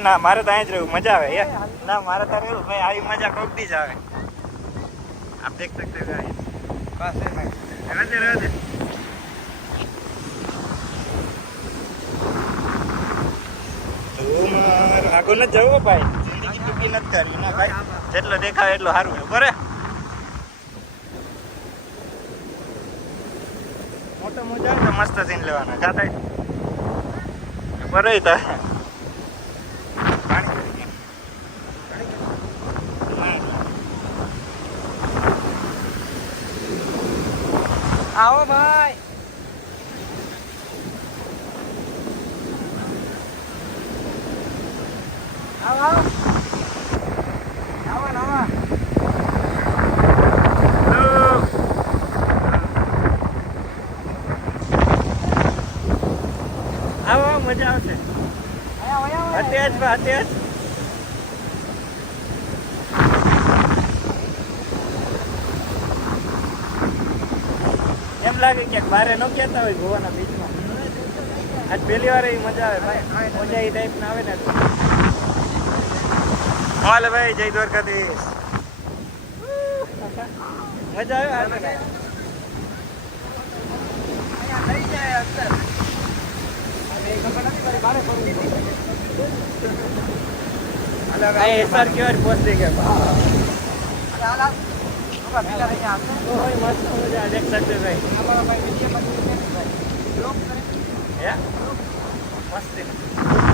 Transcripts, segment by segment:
ના મારે તો અહીંયા જ રહેવું મજા આવે યાર ના મારે તો રહેવું ભાઈ આવી મજા કોક દી જ આવે આપ દેખ सकते हो गाइस बस है भाई रहते આગળ ન જવું ભાઈ જિંદગી ટૂંકી નથી કરવી ના ભાઈ જેટલો દેખાય એટલો સારું છે બરે મોટો મજા આવે મસ્ત સીન લેવાના કા થાય બરે તો આવો ભાઈ આવો આવો આવો આવો મજા આવશે અત્યારે એમ લાગે કે બારે ન કહેતા હોય ગોવાના બીચમાં આજ પહેલી વાર એવી મજા આવે ભાઈ મજા એ ટાઈપ ના આવે ને હાલે ભાઈ જય દ્વારકાધીશ મજા આવે सर की ओर पहुंच देंगे मस्त मजा देख सकते भाई मस्त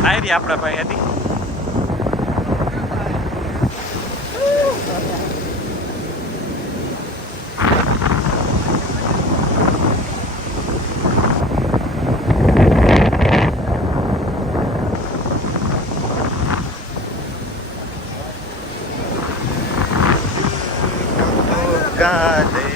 आई रही આપણા ભાઈ હતી God.